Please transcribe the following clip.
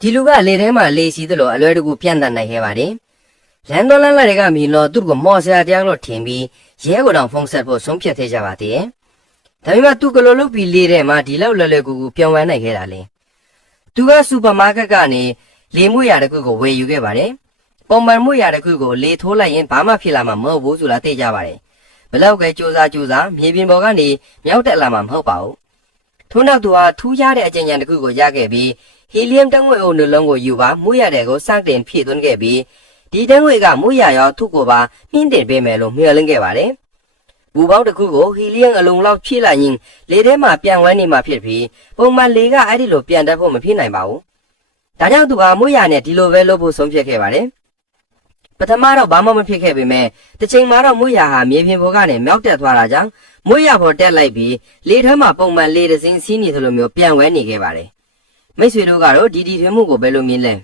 ဒီလူကလေထဲမှာလေစီးသလိုအလွယ်တကူပြန့်တတ်နိုင်ခဲ့ပါတယ်လန်တော်လန်လာတွေကမီလို့သူ့ကိုမော်ဆရာတရားလို့ထင်ပြီးရဲကိုတောင်ဖုန်းဆက်ဖို့ဆုံးဖြတ်ခဲ့ကြပါသေးတယ်ဒါပေမဲ့သူကလိုလုပ်ပြီးလေထဲမှာဒီလောက်လွယ်လွယ်ကူကူပြောင်းလဲနိုင်ခဲ့တာလေသူကစူပါမားကတ်ကနေလေမွေရတစ်ခုကိုဝယ်ယူခဲ့ပါတယ်ပုံမှန်မွေရတစ်ခုကိုလေထိုးလိုက်ရင်ဘာမှဖြစ်လာမှာမဟုတ်ဘူးဆိုတာသိကြပါတယ်ဘလောက်ကစူးစမ်းမြေပြင်ပေါ်ကနေမြောက်တက်လာမှာမဟုတ်ပါဘူးထို့နောက်သူဟာထူးခြားတဲ့အကြံဉာဏ်တစ်ခုကိုရခဲ့ပြီးဟီလီယမ်တငွေအုံနှလုံးကိုယူပါမွေရတဲ့ကိုစတင်ဖြည့်သွင်းခဲ့ပြီးဒီတငွေကမွေရရောသူ့ကိုပါနှင်းတင်ပေးမယ်လို့မျှော်လင့်ခဲ့ပါတယ်ဘူပေါင်းတစ်ခုကိုဟီလီယမ်အလုံးလောက်ဖြည့်လိုက်ရင်လေထဲမှာပြန်ဝဲနေမှာဖြစ်ပြီးပုံမှန်လေကအဲ့ဒီလိုပြန်တက်ဖို့မဖြစ်နိုင်ပါဘူးဒါကြောင့်သူဟာမွေရနဲ့ဒီလိုပဲလုပ်ဖို့ဆုံးဖြတ်ခဲ့ပါတယ်ပထမတော့ဘာမှမဖြစ်ခဲ့ပေမဲ့တစ်ချိန်မှာတော့မွေရဟာမြေပြင်ပေါ်ကနေမြောက်တက်သွားတာကြောင့်မွေရပေါ်တက်လိုက်ပြီးလေထဲမှာပုံမှန်လေတစ်စင်းစီးနေသလိုမျိုးပြန်ဝဲနေခဲ့ပါတယ်မိတ်ဆွေတို့ကတော့ဒီထွေးမှုကိုဘယ်လိုမြင်လဲ